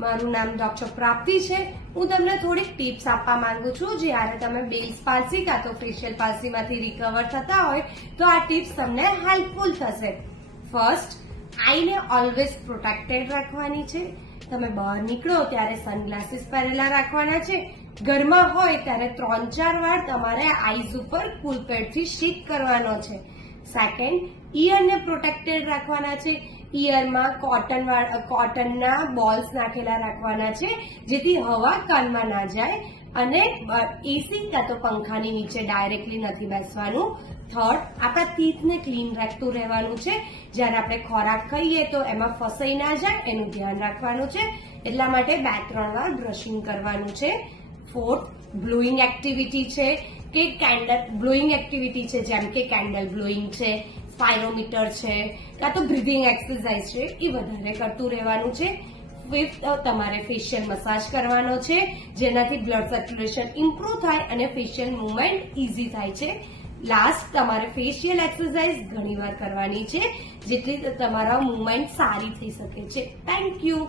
મારું નામ ડોક્ટર પ્રાપ્તિ છે। હું તમને થોડીક ટિપ્સ આપવા માંગુ છું। જ્યારે તમે બેઝ પાલ્સી કાં તો ફેશિયલ પાલ્સીમાંથી રિકવર થતા હોય તો આ ટિપ્સ તમને હેલ્પફુલ થશે। ફર્સ્ટ, આઈને ઓલવેઝ પ્રોટેક્ટેડ રાખવાની છે। તમે બહાર નીકળો ત્યારે સનગ્લાસીસ પહેરેલા રાખવાના છે। ઘરમાં હોય ત્યારે 3-4 વાર તમારે આઈઝ ઉપર કુલ પેડથી શીક કરવાનો છે। સેકન્ડ, ઇયરને પ્રોટેક્ટેડ રાખવાના છે। ઇયરમાં કોટનના બોલ્સ નાખેલા રાખવાના છે જેથી હવા કાનમાં ના જાય અને એસી કાં તો પંખાની નીચે ડાયરેક્ટલી નથી બેસવાનું। થર્ડ, આપણા ટીથને ક્લીન રાખતું રહેવાનું છે। જ્યારે આપણે ખોરાક ખાઈએ તો એમાં ફસાઈ ના જાય એનું ધ્યાન રાખવાનું છે, એટલા માટે 2-3 વાર બ્રશિંગ કરવાનું છે। ફોર્થ, બ્લોઈંગ એક્ટિવિટી છે કે બ્લોઈંગ એક્ટિવિટી છે જેમ કે કેન્ડલ બ્લોઈંગ છે, સ્પાયરોમીટર છે કાં તો બ્રીધિંગ એક્સરસાઇઝ છે એ વધારે કરતું રહેવાનું છે। ફિફ્થ, તમારે ફેશિયલ મસાજ કરવાનો છે જેનાથી બ્લડ સર્ક્યુલેશન ઇમ્પ્રુવ થાય અને ફેશિયલ મુવમેન્ટ ઇઝી થાય છે। લાસ્ટ, તમારે ફેશિયલ એક્સરસાઇઝ ઘણીવાર કરવાની છે જેથી તમારા મુવમેન્ટ સારી થઈ શકે છે। Thank you.